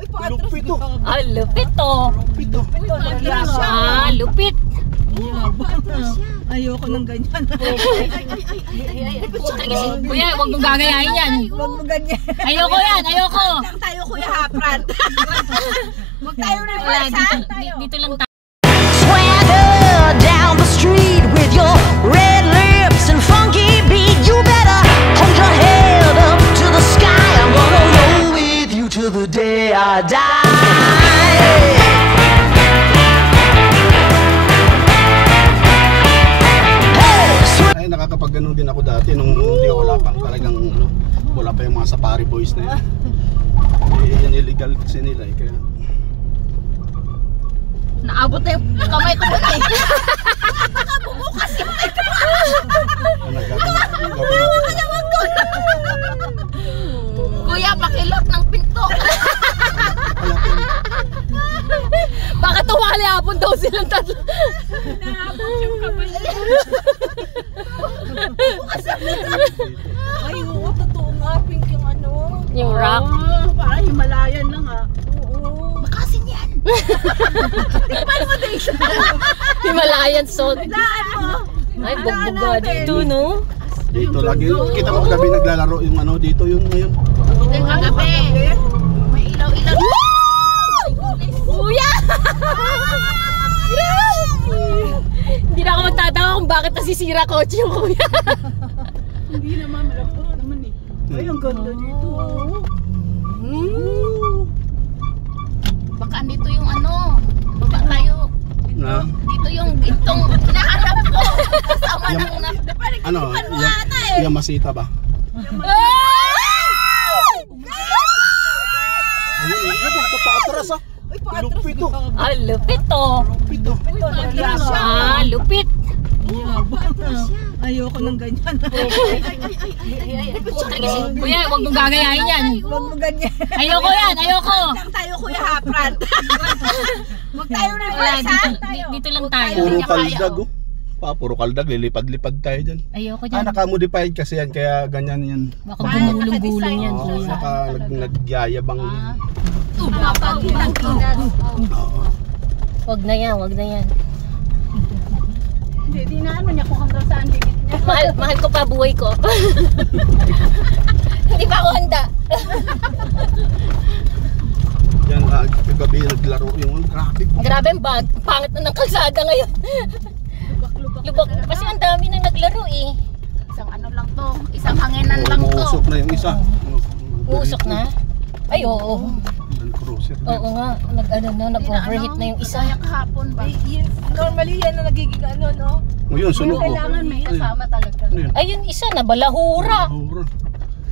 Lupit to. Ah, lupit to. Lupit to. Ah, lupit. Ayoko ng ganyan. Kuya, huwag mong gagayahin yan. Huwag mo ganyan. Ayoko yan, ayoko. Lang tayo kuya hapran. Huwag tayo reverse ha. Dito lang tayo. Swagger down the street with your red lips and funky beat. You better hold your head up to the sky. I'm gonna roll with you till the day I die. Ay, nakakapag-ganon din ako dati nung hindi wala pang talagang ano, wala pa yung mga safari boys na yan. Eh, illegal kasi nila eh, kaya Naabot na yung kamay ko doon eh. Bumukas yung gagawin ka naman doon. Kuya, pakilot ng pinto. Baka tumali hapon daw silang tatlo. Naabot yung kamay. Bukas ang ay, oo, totoo nga. Pink yung ano. Yung rock. Parang Himalayan lang ha. Oo. Bakasin yan. Paano mo din siya? Himalayan salt. Daan mo. Ay, bugbuga dito, no? dito lagi. Kita mo kagabi naglalaro yung ano dito yun ngayon. Ito yung kagabi. May ilaw-ilaw. Kuya! Hindi na ako magtatawa kung bakit nasisira kotse yung kuya. Hindi naman, malapot naman eh. Ay, ang ganda dito. Baka dito yung ano, baba tayo. Na Dito yung itong hinahanap ko. Kasama Yung- ng na. ano, yung masita ba? Ayun, paatras ah. Lupit to. Ah, lupit to. Lupit to. Ah, lupit. Ayoko ng ganyan. Kuya, huwag mong gagayahin yan. Huwag mo ganyan. Ayoko yan, ayoko. Lang tayo kuya hapran. Huwag tayo reverse ha. Dito lang tayo. Puro kaldag oh. Puro kaldag, lilipad-lipad tayo dyan. Ayoko Ah, dyan. naka-modified kasi yan, kaya ganyan yan. Baka gumulong-gulong yan. Oo, Kuya. nagyayabang yan. Huwag na yan, huwag na yan. Hindi, di na ano niya kung hanggang saan limit niya. Mahal ko pa buhay ko. Hindi pa ako handa. Yan, kagabi naglaro yung grabe. Grabe ang bag. Pangit na ng kalsada ngayon. Lubak. Kasi ang dami na naglaro eh. Isang ano lang to. Isang hanginan lang to. Umuusok na yung isa. Uusok na? Ay, oo. Land Cruiser. Oo nga. Nag-overheat na yung isa. Kahapon ba? Normally yan na nagiging ano, no? Ngayon, sunog ko. Kailangan may kasama talaga. Ano yun? Ayun isa, nabalahura. Bahura.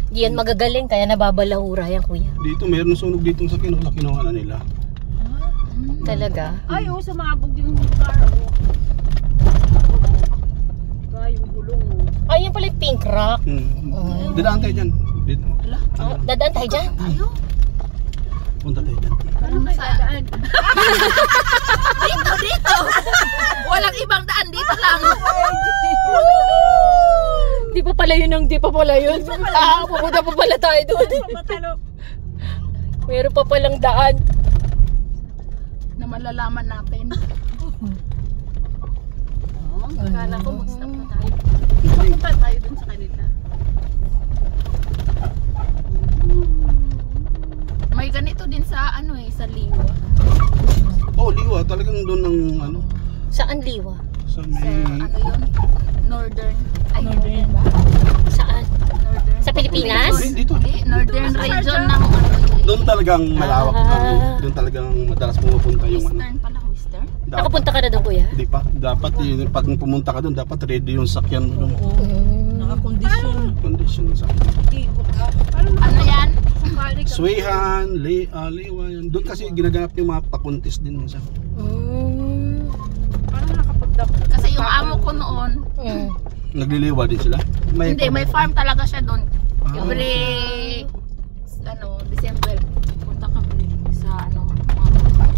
Di yan magagaling, kaya nababalahura yan, kuya. Dito, mayroon sunog dito sa kinuha na nila. Talaga? Ay, oo, sumabog yung car. Yung gulong. Ay, yun pala yung pink rock. Dadaan tayo dyan. Dito. Dadaan tayo dyan. Punta tayo dyan. Parang may dadaan. Dito! Walang ibang daan, dito lang. Di pa pala yun ang di pa pala yun. Ah, pupunta pa pala tayo doon. Meron pa palang daan. Na malalaman natin. Akala ko mag-stop na tayo. Punta tayo dun sa kanila. May ganito din sa ano eh, sa Liwa. Oh, Liwa. Talagang doon ng ano. Saan Liwa? Sa Sa may... ano yun? Northern. Ay, Northern ba? Saan? Northern. Sa Pilipinas? Dito. Northern region ng ano. Doon talagang malawak. Doon talagang madalas pumupunta yung ano. Western pala, Western? Dapat, Nakapunta ka na doon, kuya? hindi pa. Dapat yun, pag pumunta ka doon, dapat ready yung sakyan mo doon. Nakakondisyon. Condition ng sakyan. Ano yan? Swayhan, Liwa yan. Doon kasi ginaganap yung mga pakuntis din minsan. Parang nakapagdap. Kasi yung amo ko noon, Nagliliwa din sila. hindi, may farm talaga siya doon. Ah. Every ano, December, punta kami sa ano, mga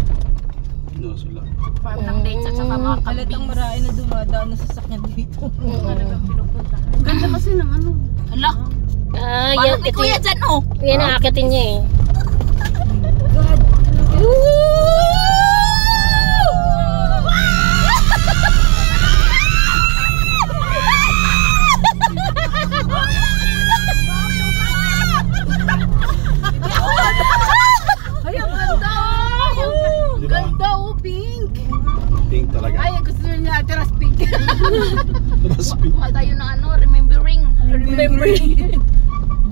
No, sila. farm ng dates at saka mga Halatang kambing. marami na dumadaan na sasakyan dito. Talagang pinupunta. Ganda kasi ng ano. Hala, Ah, paano yan, ni ito kuya yan. dyan oh? Yan ang akitin niya eh. God. Tapos pink. Kuha tayo ng ano, remembering.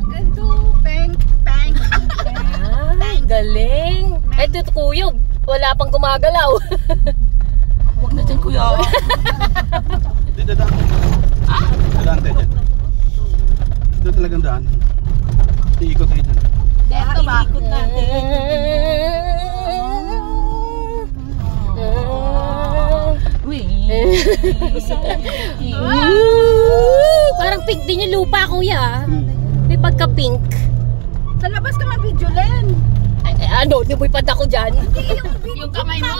Ganito, peng. Galing. Ay, ito kuya, wala pang gumagalaw. Huwag na dyan, kuya. Hindi, dadaan. Dadaan tayo dyan. Ito talagang daan. Iikot tayo dyan. Dito ba? Ikot natin. Parang pink din yung lupa, kuya. May pagka-pink. Sa labas ka mag-video, Len. Ano, nibuipad ako dyan. Yung kamay mo.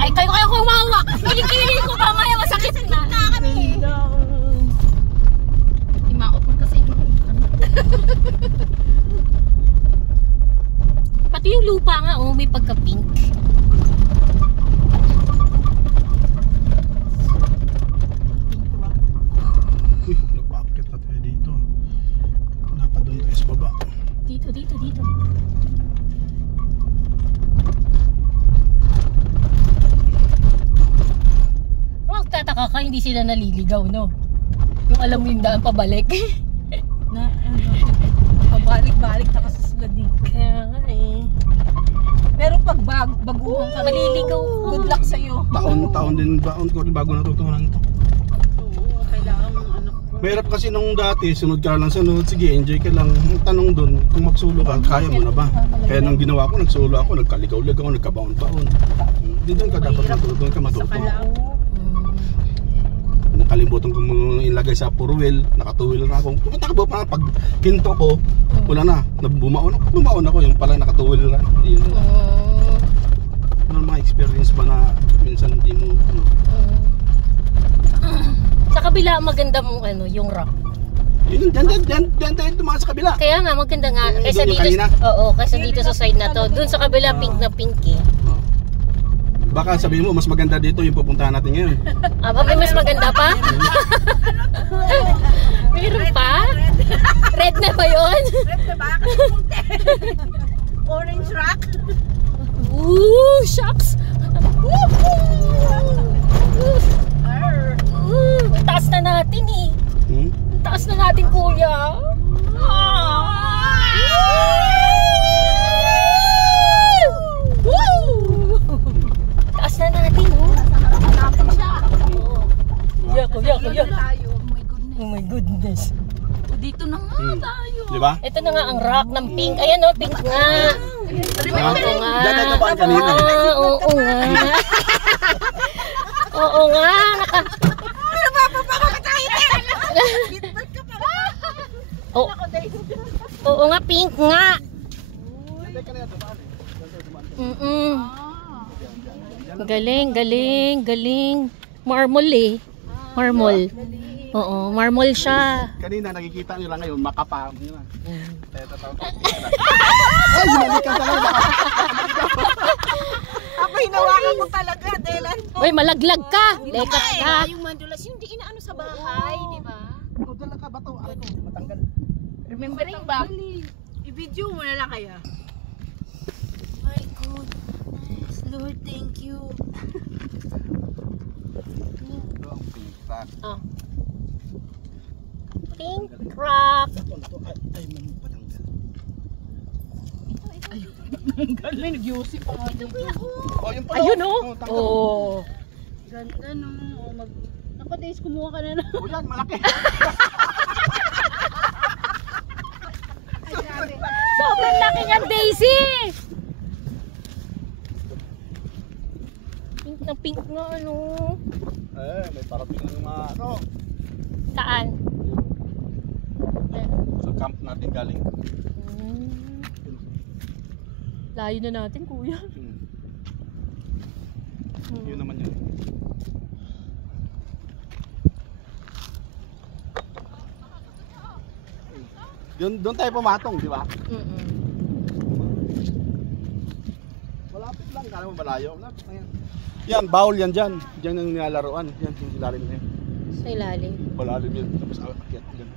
Ay, kayo humawak. Kilikili ko mamaya, masakit na. Imaot mo kasi. Pati yung lupa nga, oh, may pagka-pink. Uy, napakit na tayo dito. Napadun tayo sa baba. Dito. Magtataka ka, hindi sila naliligaw, no? Yung alam mo yung daan pabalik. Na, pabalik-balik na kasi sila dito. Kaya nga eh. Pero pag baguhan ka, Maliligaw. good luck sa'yo. Taon din ko rin bago natutunan to. Oo, kailangan mong ano. Mahirap kasi nung dati, sunod ka lang sunod, sige enjoy ka lang. Ang tanong dun, kung magsulo ka, kaya mo na ba? Kaya nung ginawa ko, nagsulo ako, nagkaligaw-ligaw, nagkabaon-baon. Hindi doon ka dapat matuto, doon ka matuto. Nakalimutan ko mong ilagay sa 4-wheel, naka-2-wheel na ako. Tumatakbo pa, pag hinto ko, wala na, bumaon ako, yung pala naka-2-wheel na. Yun. Ano mga experience ba na minsan hindi mo, ano? Sa kabila, maganda mong ano, yung rock. Yun, dyan tayo tumakas sa kabila. Kaya nga, maganda nga. Doon Kaysa yung dito, kanina? oo, kaysa dito sa side na to. Doon sa kabila, pink na pink eh. Oh. Baka sabihin mo, mas maganda dito yung pupuntahan natin ngayon. Ah, bakit mas maganda pa? Meron pa? Red na ba yun? Red na ba? Orange rock. Ooh, shucks! Taas na natin eh. Taas na natin, kuya. Taas na natin, oh. Kuya. Tayo, oh my goodness. Oh my goodness. Dito na nga tayo. Di ba? Ito na nga ang rock ng pink. Ayan, oh, pink nga. Oo nga. Dyan tayo tabaan kanina. Oo nga. Oo nga. Oh. Oo nga, pink nga. Galing. Marmol eh. Marmol. Oo, marmol siya. Kanina nakikita nyo lang ngayon, makapa. Ay, hinalikan talaga. Ako hinawakan mo talaga, Delan. Uy, malaglag ka. Lekat ka. Yung mandulas, yung di inaano sa bahay, di ba? Dala ka ba ito? Matanggal. Remembering ba? I-video mo na lang kaya. My goodness, Lord, thank you. Oh. Pink rock. Ay, patanggal. May nag-yossi pa nga dito. Oh, yung pala. Ayun oh. Tanggal. Oh. Ganda no. Ako, Days, kumuha ka na. Oh, yan, malaki. Sobrang laki ng Daisy. Pink na ano. May parating ng mga ano. Saan? Sa camp natin galing. Layo na natin, kuya. Yun naman yun. Doon tayo pumatong, di ba? Malapit lang, kala mo malayo. Malapit lang yan. Yan, bawal yan dyan. Dyan ang nilalaroan. Yan, yung ilalim na yan. Sa ilalim. Malalim yan. Tapos akyat dyan.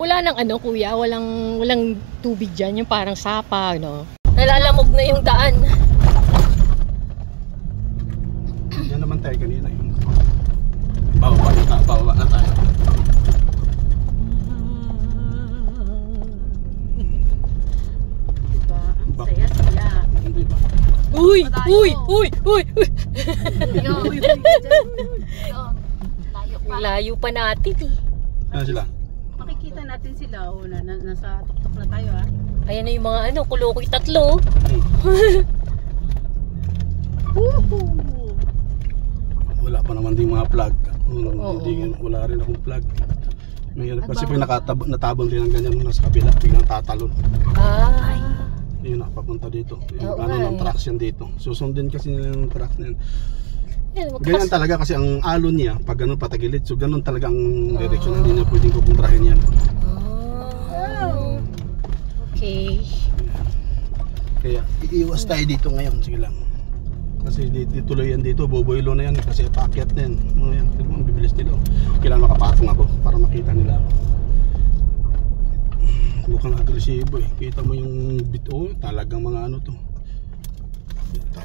Wala nang ano, kuya, walang tubig dyan, yung parang sapa, no? Nalalamog na yung daan. Yan naman tayo kanina. Bababa na tayo. Diba? Ang Bak- saya-saya. Hindi ba? Uy! Uy! Uy! Uy! Yo, layo pa. Layo pa natin eh. Ano sila? Makikita natin sila. Oh, nasa tuktok na tayo ah. Ayan na yung mga ano, kulokoy tatlo. Wala pa naman din mga plug. Oo. Wala rin akong plug. Mahirap kasi pag natabon din ng ganyan nasa kabila, biglang tatalon. Ay. Yun na, papunta dito. Yung Oo ano nga ng eh. trucks yan dito. Susundin kasi nila yung trucks na yan. Yan, Ganyan talaga kasi ang alon niya, pag ganun patagilid. So ganun talaga ang direction. Hindi niya pwedeng kukontrahin yan. Ah. Okay. Kaya iiwas tayo dito ngayon. Sige lang. Kasi tuloy yan dito, boboylo na yan kasi paakyat na yan. Ano yan, tignan mo, bibilis nila. Kailangan makapatong ako para makita nila ako. Mukhang agresibo eh. Kita mo yung bit, oh, talagang mga ano to.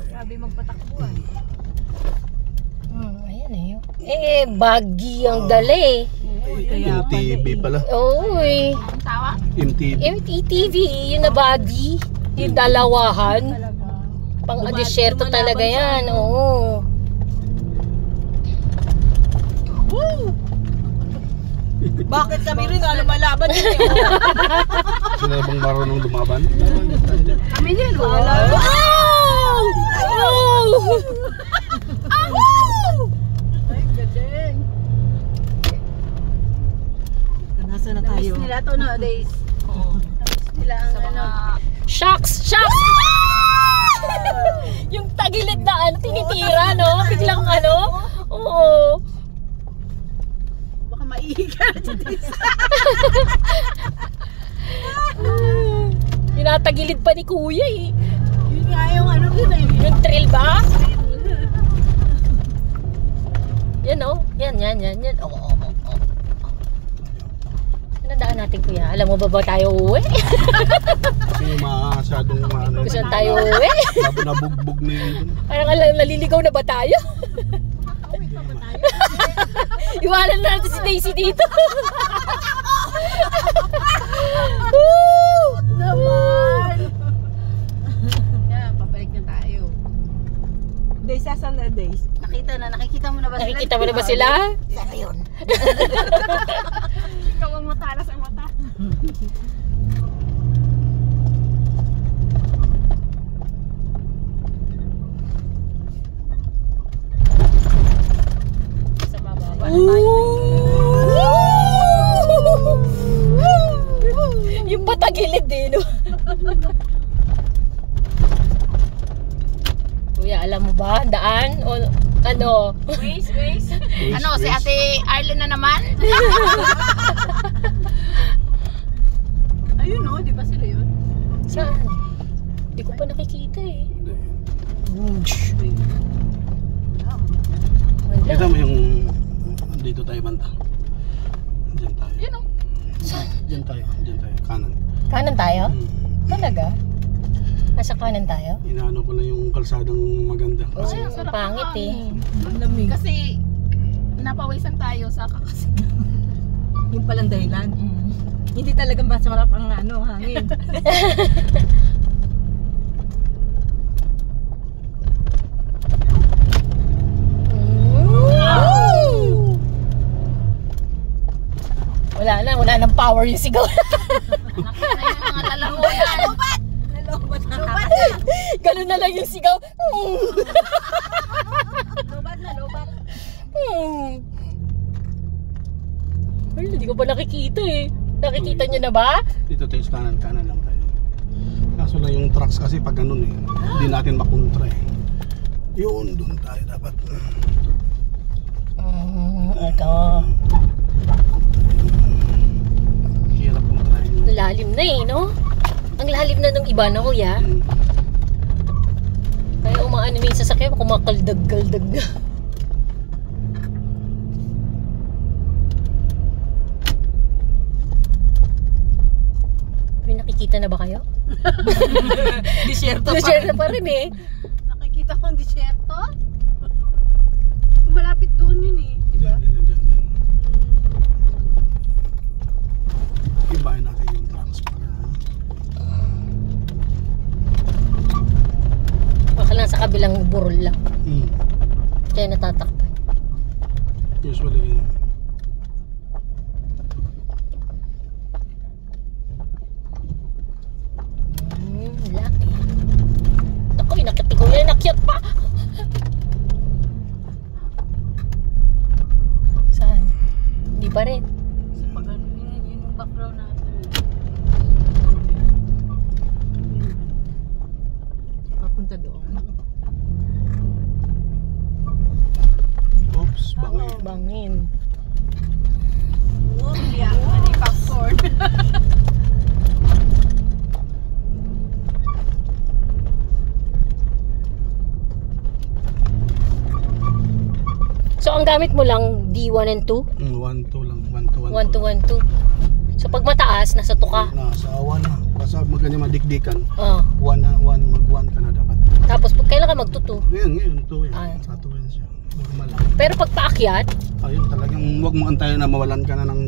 Grabe magpatakbo ah. Ayan eh. Eh, baggy ang dala eh. MTV pala. Oo eh. Ang tawa? MTV. MTV, yun na baggy. Yung dalawahan. Pang adesyerto talaga yan. Oo. Bakit kami rin lumalaban din eh? Sila bang marunong lumaban? Kami din, Wow! Wow! Ay, galing. Nasa na tayo? Namiss nila to nowadays. Namiss nila ang ano. Shucks! Shucks! Yung tagilid na ano, tinitira, no? Biglang ano? Oo. Baka maiiga na dito. Tinatagilid pa ni Kuya eh. Yun nga yung ano dun eh. Yung trail ba? Yan oh. Yan. Oo. Ano daan natin Kuya? Alam mo ba tayo uwi? Kasi masyadong ano. Gusto tayo uwi? Nabugbog na yun. Parang naliligaw na ba tayo? Iwanan na natin si Daisy dito. Woo! Naman! Yan, papalik na tayo. Days, asan na days? Nakikita mo na ba sila? Nakikita mo na ba sila? Sana yun. Ikaw ang matalas ang mata. Sa bababa na tayo. Yung patagilid din, no? Kuya, alam mo ba? Daan? O ano? Waze. Ano, si Ate Arlen na naman? Ayun o, di ba sila yun? Saan? Hindi ko pa nakikita eh. Kita mo yung dito tayo banta. Diyan tayo. Yun o. Diyan tayo. Kanan. Kanan tayo? Hmm. Talaga? Nasa kanan tayo? Inaano ko lang yung kalsadang maganda. Oo, Kasi ang pangit eh. Ang lamig. Kasi napawisan tayo sa kakasigaw. Yung palang dahilan. Hindi talagang masarap ang ano, hangin. Wala nang power yung sigaw. Nakita yung mga lalamunan. Nalobat na. Ganun na lang yung sigaw. Lobat. Wala, hindi ko pa nakikita eh. Nakikita niyo na ba? dito tayo sa kanan lang tayo. Kaso lang yung trucks kasi pag ganun eh. Hindi natin makontra eh. Yun, doon tayo dapat. Ito. Hirap kontrahin yun. Lalim na eh, no? Ang lalim na nung iba na Kuya. Kaya umaano may sasakyan, kumakaldag-kaldag na. May nakikita na ba kayo? Disyerto Disyerto pa rin eh. Nakikita ko ang disyerto. Malapit doon yun eh. Di Diyan. Ibahin natin yung trucks para Baka lang sa kabilang burol lang. Kaya natatakpan. usually Laki. Ako, inakit ko yan. Inakyat pa. Saan? Hindi pa rin. Sa pag yun yung background natin. Papunta doon. oops, bangin. Bangin. Oh, yeah. Ano yung popcorn? So, ang gamit mo lang D1 and 2? 1 to lang, 1 to 1 to 1 to. So, pag mataas, nasa 2 ka. Nasa 1 na. Basta maganda madikdikan. Oh. 1 na, mag-1 ka na dapat. Tapos, kailan ka mag-2? Ngayon, 2 yan. Ah. Sa 2 yan siya. Normal lang. Pero pag paakyat, Ayun, talagang huwag mo antayin na mawalan ka na ng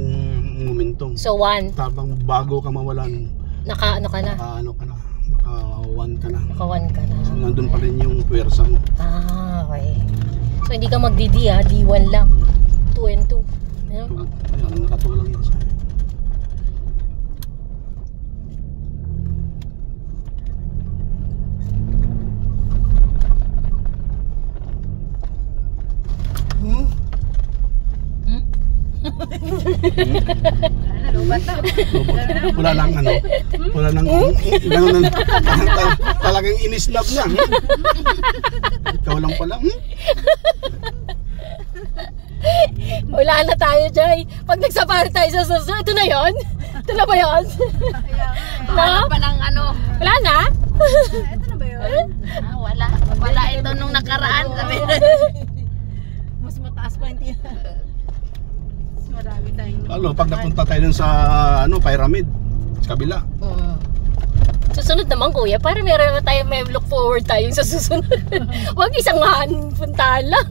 momentum. so 1, Tabang bago ka mawalan, naka ano ka na? ano ka na, naka 1 ka na. Naka 1 ka na. So, nandun pa rin yung pwersa mo. Ah, okay. So, hindi ka mag-DD ha, D1 lang. 2 and 2. Ayun. Ayan, nakatulang yun siya. Lubat na. Wala lang ano, wala nang ganun na, talagang inisnap niya. Ikaw lang pala. Wala na tayo, Jay. Pag nagsafari tayo sa susunod, ito na yon. Ito na ba yun? Wala pa ng ano. Wala na? Ito na ba yun? Wala. Wala ito nung nakaraan. Sabi na. Mas mataas pa yung tira. Mas marami tayong... Ano, pag napunta tayo dun sa pyramid, sa kabila. Susunod naman, kuya, para meron naman tayo, may look forward tayong sa susunod. Huwag isang puntahan lang.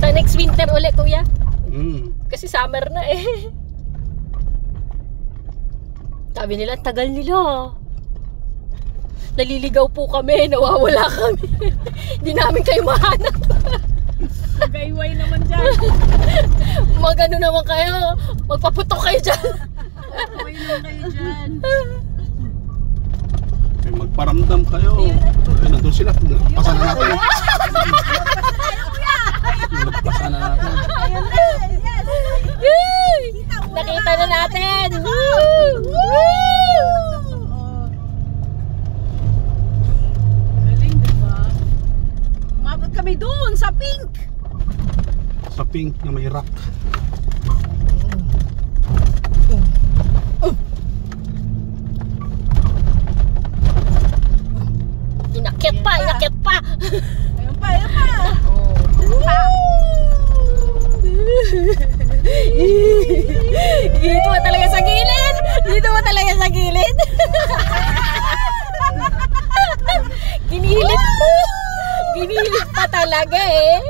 Sa next winter ulit, kuya. Kasi summer na eh. Sabi nila, tagal nila. Naliligaw po kami, nawawala kami. Hindi namin kayo mahanap. Gayway naman dyan. Magano naman kayo. Magpaputok kayo dyan. Uy naman kayo dyan. May magparamdam kayo. Ay, nandun sila. Nagpasan na natin. Nagpasan na natin. Yay! Nakita na natin. Woo! Galing, diba? Umabot kami doon sa pink. Sa pink na may rock. Inakyat pa, inakyat pa. Ayun pa, ayun pa. Dito ba talaga sa gilid? Dito ba talaga sa gilid? Ginilit pa. Ginilit pa talaga eh.